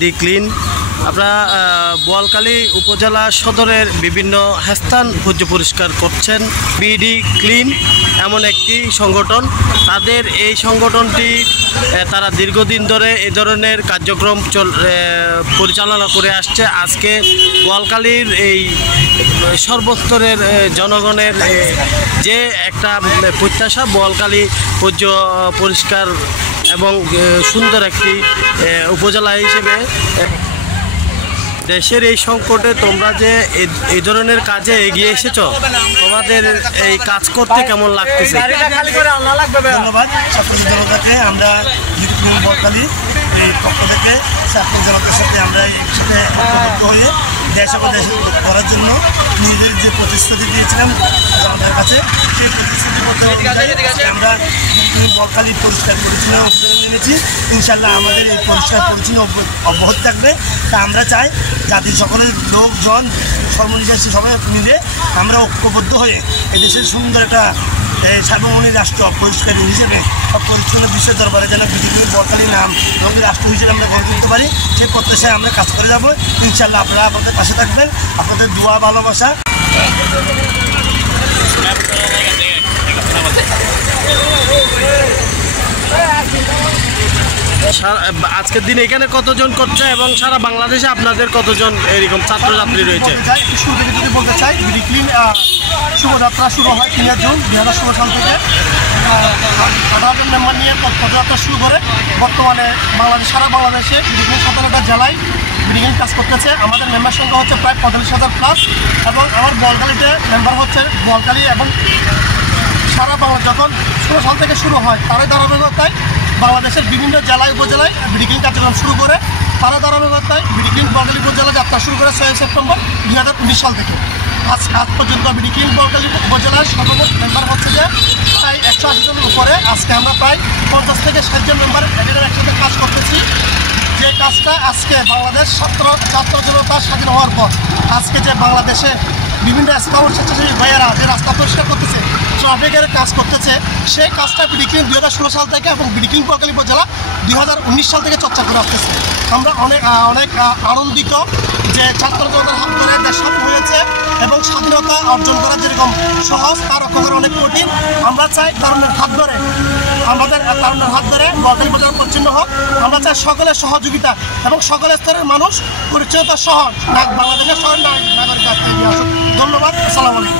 BD clean. আপনারা বোয়ালখালী উপজেলা সদরের বিভিন্ন স্থান পরিষ্কার করছেন বিডি ক্লিন এমন একটি সংগঠন। তাদের এই সংগঠনটি তারা দীর্ঘদিন ধরে এই ধরনের কার্যক্রম পরিচালনা করে আসছে। আজকে বোয়ালখালীর এই সর্বস্তরের জনগণের যে একটা প্রত্যাশা বোয়ালখালী পরিষ্কার এবং সুন্দর একটি উপজেলা হিসেবে, দেশের এই সংকটে তোমরা যে এই ধরনের কাজে এগিয়ে এসেছো, তোমাদের এই কাজ করতে কেমন লাগতেছে? ধন্যবাদ ছাত্র জনতাকে। আমরা বোয়ালখালী এই পক্ষ থেকে ছাত্র জনতার সাথে আমরা একসাথে হয়ে দেশ আমাদের করার জন্য নিজেদের যে প্রতিশ্রুতি দিয়েছিলাম জনতার কাছে, সেই প্রতিশ্রুতি আমরা বোয়ালখালী পরিষ্কার পরিচ্ছন্ন অভিযানে নেমেছি। ইনশাল্লাহ আমাদের এই পরিষ্কার পরিচ্ছন্ন অব্যাহত থাকবে। তা আমরা চাই জাতির সকলের লোকজন সর্বনির্বাসী সবাই মিলে আমরা ঐক্যবদ্ধ হয়ে এদেশের সুন্দর একটা সার্বভৌমিক রাষ্ট্র পরিষ্কার হিসেবে পরিচ্ছন্ন বিশ্বের দরবারে যেন বিজেপি বোয়ালখালী নাম এবং রাষ্ট্র হিসেবে আমরা গড়ে তুলতে পারি, সেই প্রত্যাশায় আমরা কাজ করে যাব। ইনশাল্লাহ আপনারা আমাদের পাশে থাকবেন, আপনাদের দোয়া ভালোবাসা। আজকের দিনে এখানে কতজন করছে এবং সারা বাংলাদেশে আপনাদের কতজন এরকম ছাত্রছাত্রী রয়েছে? শুরু থেকে যদি বলতে চাই, বিডি ক্লিন শুভযাত্রা শুরু হয় 3 জুন 2016 সাল থেকে। 18জন মেম্বার নিয়ে পদযাত্রা শুরু করে বর্তমানে সারা বাংলাদেশে বিডি ক্লিন 17টা জেলায় বিডি ক্লিন কাজ করতেছে। আমাদের মেম্বার সংখ্যা হচ্ছে প্রায় 45,000 প্লাস এবং আমার বোয়ালখালীতে মেম্বার হচ্ছে বোয়ালখালী এবং সারা বাংলা যখন 16 সাল থেকে শুরু হয় তারই ধারাবাহিকতায় বাংলাদেশের বিভিন্ন জেলায় উপজেলায় বিডি ক্লিন কার্যক্রম শুরু করে, তারা ধারাবাহিকতায় বিডি ক্লিন বোয়ালখালী উপজেলা যাত্রা শুরু করে 6 সেপ্টেম্বর 2019 সাল থেকে আজ পর্যন্ত বিডি ক্লিন বোয়ালখালী উপজেলার সর্বমোট মেম্বার হচ্ছে যে প্রায় 180 জনের উপরে। আজকে আমরা প্রায় 50 থেকে 60 জন মেম্বার একসাথে কাজ করতেছি। যে কাজটা আজকে বাংলাদেশ ছাত্র জনতা স্বাধীন হওয়ার পর আজকে যে বাংলাদেশে বিভিন্ন স্কাউট স্বেচ্ছাসেবী ভাইয়েরা যে রাস্তা পরিষ্কার করতেছে, ট্রাফিকের কাজ করতেছে, সেই কাজটা বিডি ক্লিন 2016 সাল থেকে এবং বিডি ক্লিন বোয়ালখালী উপজেলা 2019 সাল থেকে চর্চা করে আসতেছে। আমরা অনেক আনন্দিত যে ছাত্র জনতার হাত ধরে দেশ স্বাধীন হয়েছে এবং স্বাধীনতা অর্জন করা যেরকম সহজ তা রক্ষা করা অনেক কঠিন। আমরা চাই তারুণের হাত ধরে তারুণের হাত ধরে বোয়ালখালী উপজেলা পরিচ্ছন্ন হোক। আমরা চাই সকলের সহযোগিতা এবং সকল স্তরের মানুষ পরিচ্ছন্নতা সহ বাংলাদেশের শহর নাগরিক এগিয়ে আসুক। ধন্যবাদ। আসসালামু আলাইকুম।